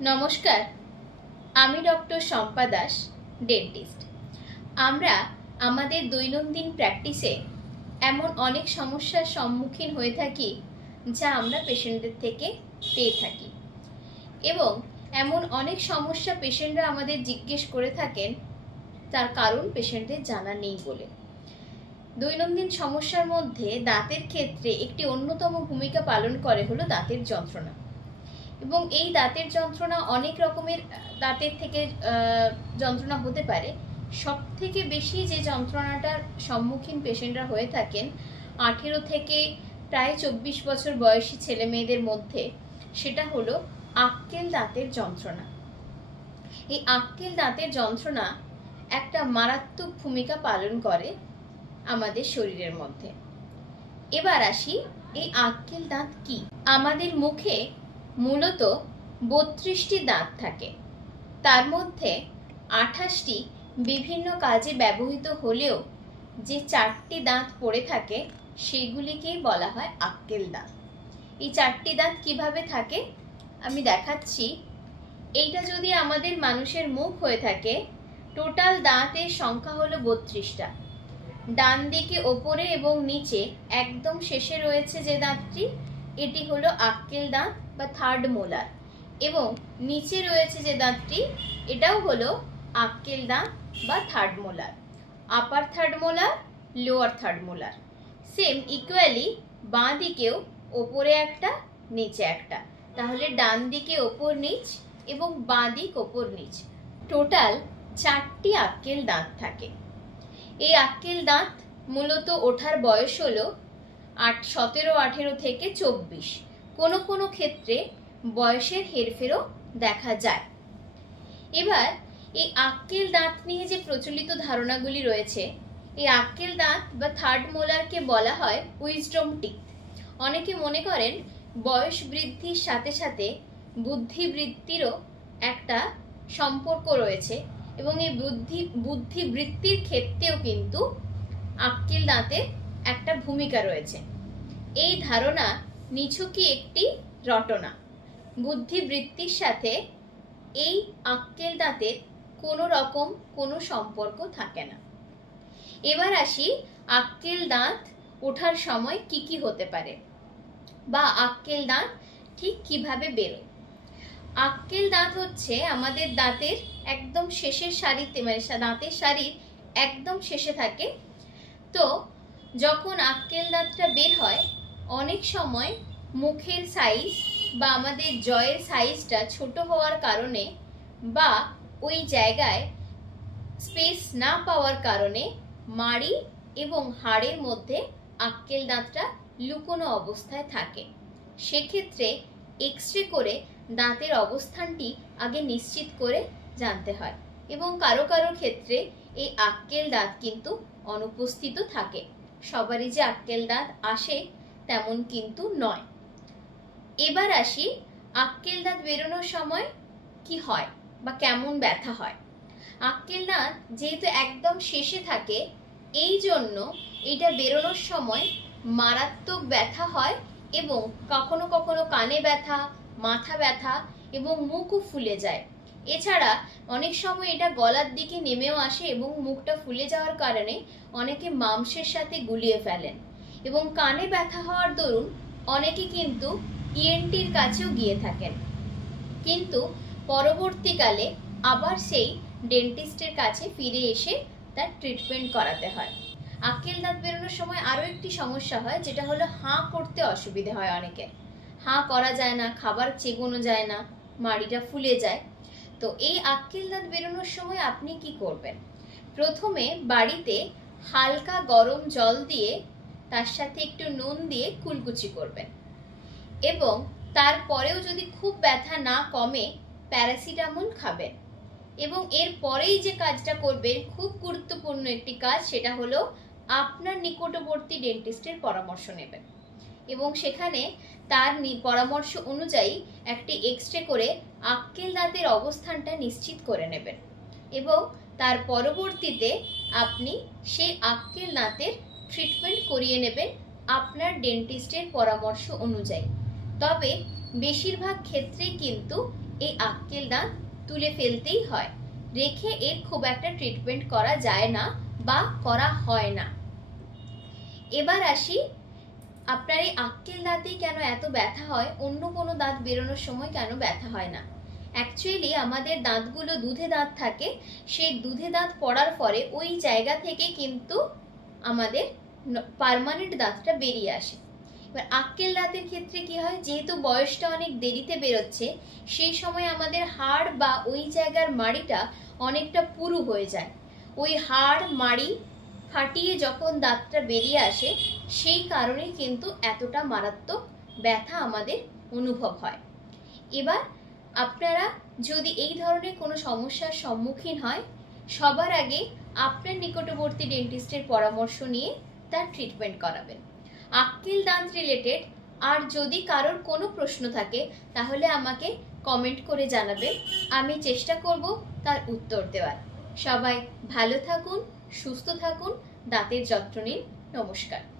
নমস্কার, আমি doctor Shampa Das, dentist. আমরা আমাদের দৈনন্দিন প্র্যাকটিসে এমন অনেক সমস্যার সম্মুখীন হয়ে থাকি যা আমরা পেশেন্টদের থেকে পেয়ে থাকি, এবং এমন অনেক সমস্যা পেশেন্টরা আমাদের জিজ্ঞেস করে থাকেন, তার কারণ পেশেন্টদের জানা নেই বলে। দৈনন্দিন সমস্যার মধ্যে দাঁতের ক্ষেত্রে একটি অন্যতম ভূমিকা পালন করে হলো দাঁতের যন্ত্রণা। এবং এই দাঁতের যন্ত্রণা অনেক রকমের দাঁতের থেকে যন্ত্রণা হতে পারে। সব থেকে বেশি যে যন্ত্রণাটার সম্মুখীন পেশেন্টরা হয়ে থাকেন 18 থেকে প্রায় 24 বছর বয়সী ছেলে মেয়েদের মধ্যে, সেটা হলো আক্কেল দাঁতের যন্ত্রণা। এই আক্কেল দাঁতের যন্ত্রণা একটা মারাত্মক ভূমিকা পালন করে আমাদের শরীরের মধ্যে। এবার আসি, এই আক্কেল দাঁত কি? আমাদের মুখে মূলত 32টি দাঁত থাকে, তার মধ্যে 28টি বিভিন্ন কাজে ব্যবহৃত হলেও যে 4টি দাঁত পড়ে থাকে সেগুলিকেই বলা হয় আক্কেল দাঁত। এই 4টি দাঁত কিভাবে থাকে আমি দেখাচ্ছি। এইটা যদি আমাদের মানুষের মুখ হয়ে থাকে, টোটাল দাঁতের সংখ্যা হলো 32টা। ডান দিকে ওপরে এবং নিচে একদম শেষে রয়েছে যে দাঁতটি, এটি হলো আক্কেল দাঁত বা থার্ড মোলার, এবং নিচে রয়েছে যে দাঁতটি, এটাও হলো আক্কেল দাঁত বা third molar. Upper third molar, lower third molar, same equally বাঁ দিকেও ওপরে একটা নিচে একটা, তাহলে ডান দিকে ওপর নিচ এবং বাঁ দিক ওপর নিচ, টোটাল 4টি আক্কেল দাঁত থাকে। এই আক্কেল দাঁত মূলত ওঠার বয়স হলো 17, 18 থেকে 24। কোনো কোনো ক্ষেত্রে বয়সের হেরফেরও দেখা যায়। এবার এই আক্কেল দাঁত নিয়ে যে প্রচলিত ধারণাগুলি রয়েছে, এই আক্কেল দাঁত বা থার্ড মোলারকে বলা হয় উইজডম টিথ। অনেকে মনে করেন বয়স বৃদ্ধির সাথে সাথে বুদ্ধি বৃদ্ধিরও একটা সম্পর্ক রয়েছে, এবং এই বুদ্ধি বৃদ্ধির ক্ষেত্রেও কিন্তু আক্কেল দাঁতের একটা ভূমিকা রয়েছে। এই ধারণা নিছকই একটি রটনা। বুদ্ধি বৃদ্ধির সাথে এই আক্কেল দাঁতের কোনো রকম কোনো সম্পর্ক থাকে না। এবার আসি, আক্কেল দাঁত ওঠার সময় কি কি হতে পারে, বা আক্কেল দাঁত ঠিক কিভাবে বেরোয়। আক্কেল দাঁত হচ্ছে আমাদের দাঁতের একদম শেষের সারিতে, মানে দাঁতের সারির একদম শেষে থাকে। তো যখন আক্কেল দাঁতটা বের হয়, অনেক সময় মুখের সাইজ বা আমাদের জয়ের সাইজটা ছোট হওয়ার কারণে বা ওই জায়গায় স্পেস না পাওয়ার কারণে মাড়ি এবং হাড়ের মধ্যে আক্কেল দাঁতটা লুকোনো অবস্থায় থাকে। সেক্ষেত্রে এক্সরে করে দাঁতের অবস্থানটি আগে নিশ্চিত করে জানতে হয়, এবং কারো কারো ক্ষেত্রে এই আক্কেল দাঁত কিন্তু অনুপস্থিত থাকে। সবারই যে আক্কেল দাঁত আসে তেমন কিন্তু নয়। এবার আসি, আক্কেল দাঁত বেরোনোর সময় কি হয় বা কেমন ব্যথা হয়। আক্কেল দাঁত যেহেতু একদম শেষে থাকে, এই জন্য এটা বেরোনোর সময় মারাত্মক ব্যথা হয়, এবং কখনো কখনো কানে ব্যথা, মাথা ব্যথা এবং মুখও ফুলে যায়। এছাড়া অনেক সময় এটা গলার দিকে নেমেও আসে, এবং মুখটা ফুলে যাওয়ার কারণে অনেকে মাংসের সাথে গুলিয়ে ফেলেন, এবং কানে ব্যথা হওয়ার দরুন অনেকে কিন্তু ইএনটির কাছেও গিয়ে থাকেন, কিন্তু পরবর্তীকালে আবার সেই ডেন্টিস্টের কাছে ফিরে এসে তার ট্রিটমেন্ট করাতে হয়। আক্কেল দাঁত বেরোনোর সময় আরও একটি সমস্যা হয়, যেটা হলো হাঁ করতে অসুবিধে হয় অনেকের। হাঁ করা যায় না, খাবার চেগোনো যায় না, মাড়িটা ফুলে যায়। তো এই আক্কেল দাঁত বেরোনোর সময় আপনি কি করবেন? প্রথমে বাড়িতে হালকা গরম জল দিয়ে তার সাথে একটু নুন দিয়ে কুলকুচি করবেন, এবং তারপরেও যদি খুব ব্যথা না কমে প্যারাসিটামল খাবেন। এবং এর পরেই যে কাজটা করবেন, খুব গুরুত্বপূর্ণ একটি কাজ, সেটা হলো আপনার নিকটবর্তী ডেন্টিস্টের পরামর্শ নেবেন, এবং সেখানে তার পরামর্শ অনুযায়ী একটি এক্সরে করে আক্কেল দাঁতের অবস্থানটা নিশ্চিত করে নেবেন, এবং তার পরবর্তীতে আপনি সেই আক্কেল দাঁতের ট্রিটমেন্ট করিয়ে নেবেন আপনার ডেন্টিস্টের পরামর্শ অনুযায়ী। তবে বেশিরভাগ ক্ষেত্রেই কিন্তু এই আক্কেল দাঁত তুলে ফেলতেই হয়, রেখে এর খুব একটা ট্রিটমেন্ট করা যায় না বা করা হয় না। এবার আসি, আপনার এই আক্কেল দাঁতেই কেন এত ব্যথা হয়, অন্য কোনো দাঁত বেরোনোর সময় কেন ব্যথা হয় না। অ্যাকচুয়ালি আমাদের দাঁতগুলো দুধে দাঁত থাকে, সেই দুধে দাঁত পড়ার পরে ওই জায়গা থেকে কিন্তু আমাদের পার্মানেন্ট দাঁতটা বেরিয়ে আসে। এবার আক্কেল দাঁতের ক্ষেত্রে কি হয়, যেহেতু বয়সটা অনেক দেরিতে বেরোচ্ছে, সেই সময় আমাদের হাড় বা ওই জায়গার মাড়িটা অনেকটা পুরু হয়ে যায়। ওই হাড় মাড়ি ফাটিয়ে যখন দাঁতটা বেরিয়ে আসে, সেই কারণেই কিন্তু এতটা মারাত্মক ব্যথা আমাদের অনুভব হয়। এবার আপনারা যদি এই ধরনের কোনো সমস্যার সম্মুখীন হয়, সবার আগে আপনার নিকটবর্তী ডেন্টিস্টের পরামর্শ নিয়ে তার ট্রিটমেন্ট করাবেন। আক্কেল দাঁত রিলেটেড আর যদি কারোর কোনো প্রশ্ন থাকে তাহলে আমাকে কমেন্ট করে জানাবেন, আমি চেষ্টা করব তার উত্তর দেওয়ার। সবাই ভালো থাকুন, সুস্থ থাকুন, দাঁতের যত্ন নিন। নমস্কার।